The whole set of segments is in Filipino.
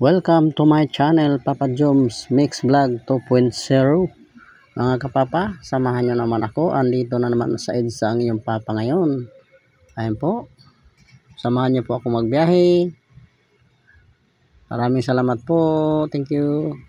Welcome to my channel, Papa Joms Mix Vlog 2.0. Mga kapapa, samahan nyo naman ako. Andito na naman sa EDSA ang iyong papa ngayon. Ayun po, samahan nyo po ako magbiyahe. Maraming salamat po. Thank you.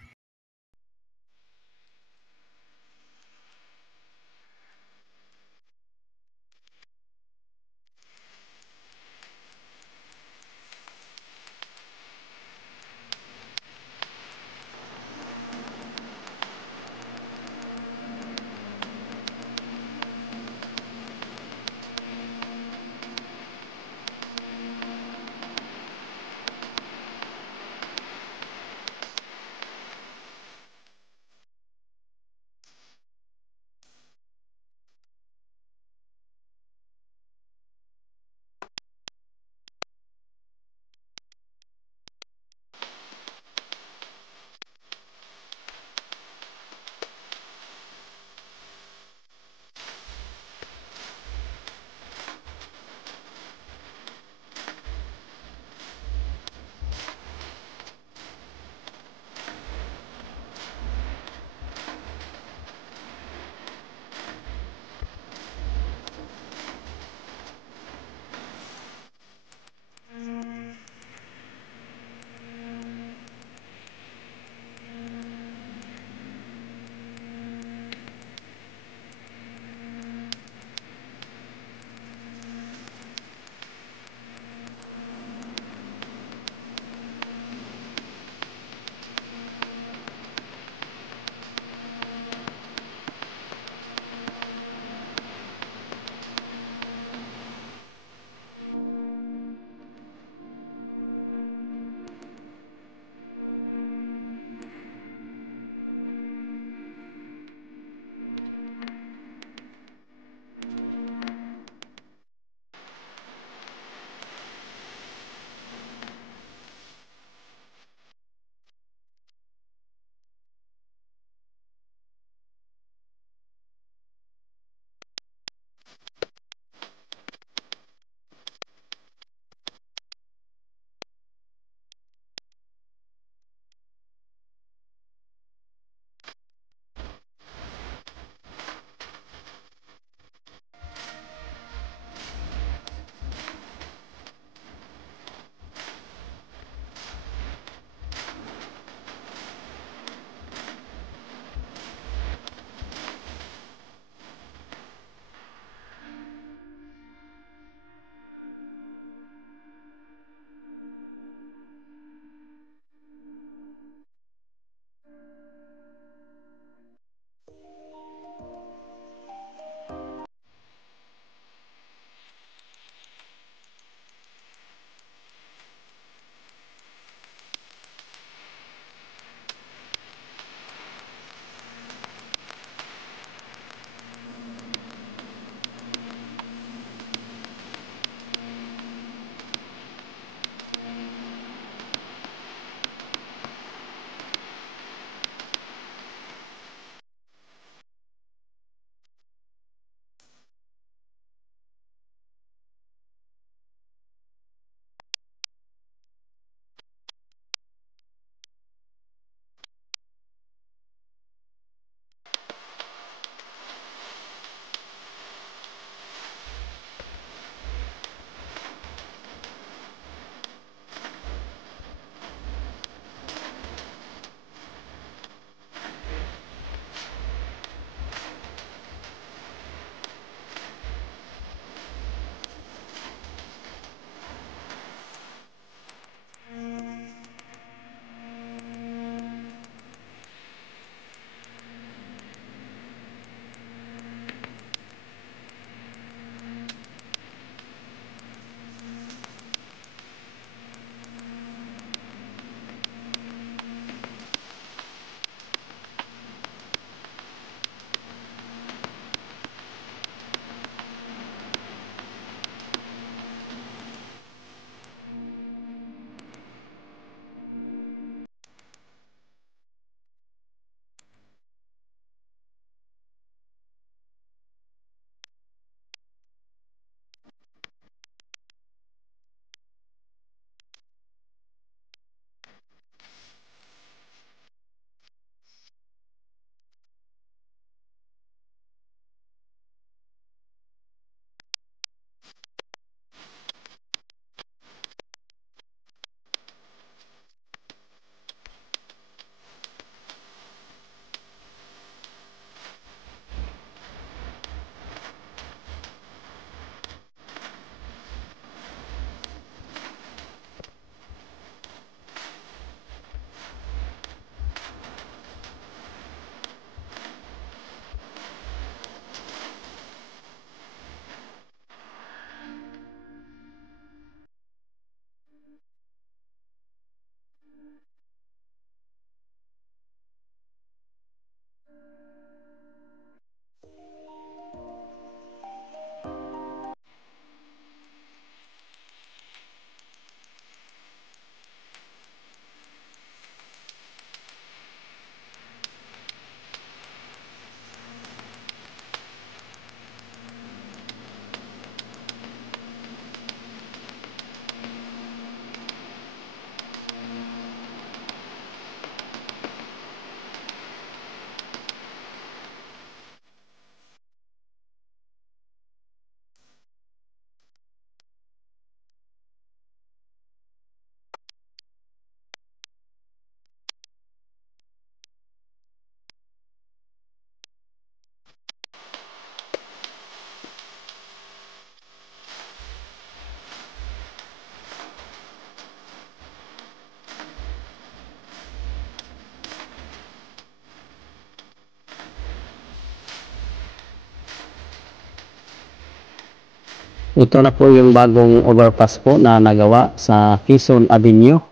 Ito na po yung bagong overpass po na nagawa sa Quezon Avenue.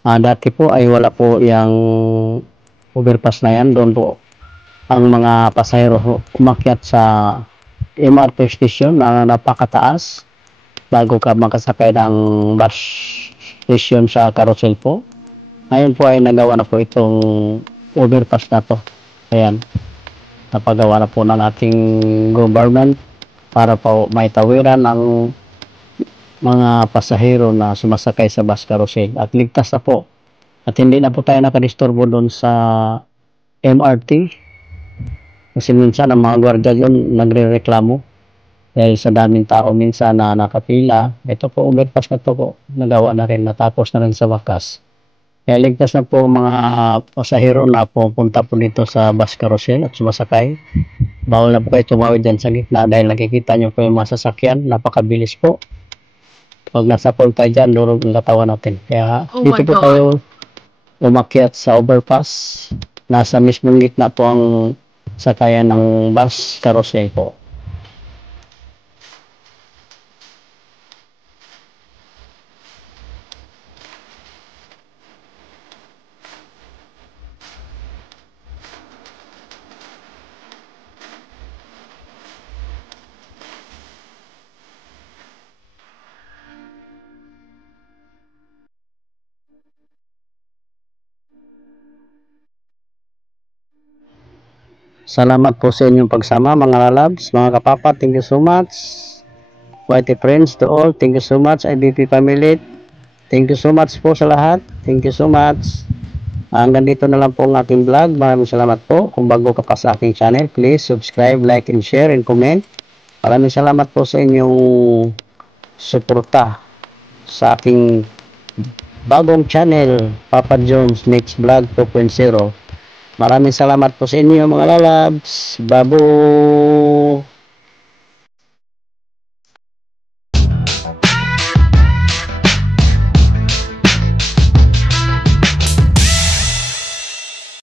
Dati po ay wala po yung overpass na yan. Doon po ang mga pasahero umakyat sa MRT station na napakataas bago ka makasakay ng bus station sa Carousel po. Ngayon po ay nagawa na po itong overpass na to. Ayan, napagawa na po ng ating government para po maitawiran ang mga pasahero na sumasakay sa bus carousel at ligtas na po. At hindi na po tayo nakadisturbo doon sa MRT kasi minsan ang mga gwardiya yun nagre-reklamo dahil sa daming tao minsan na nakapila. Ito po overpass na to po, nagawa na rin, natapos na rin sa wakas. Kaya ligtas na po mga pasahero na pupunta po dito sa bus carousel at sumasakay. Bawal na po kayo tumawid dyan sa gitna dahil nakikita nyo po yung mga sasakyan, napakabilis po. Pag nasa pool tayo dyan, durog ang katawan natin. Kaya dito po tayo umakyat sa overpass. Nasa mismong gitna po ang sakayan ng bus carousel po. Salamat po sa inyong pagsama mga lalabs, mga kapapa. Thank you so much. YT friends to all, thank you so much. IBP family, thank you so much po sa lahat. Thank you so much. Hanggang dito na lang po ang aking vlog. Maraming salamat po. Kung bago ka pa sa aking channel, please subscribe, like, and share, and comment. Maraming salamat po sa inyong suporta sa aking bagong channel, Papa Jones Mix Vlog 2.0. Maraming salamat po sa inyo mga lalabs. Babu!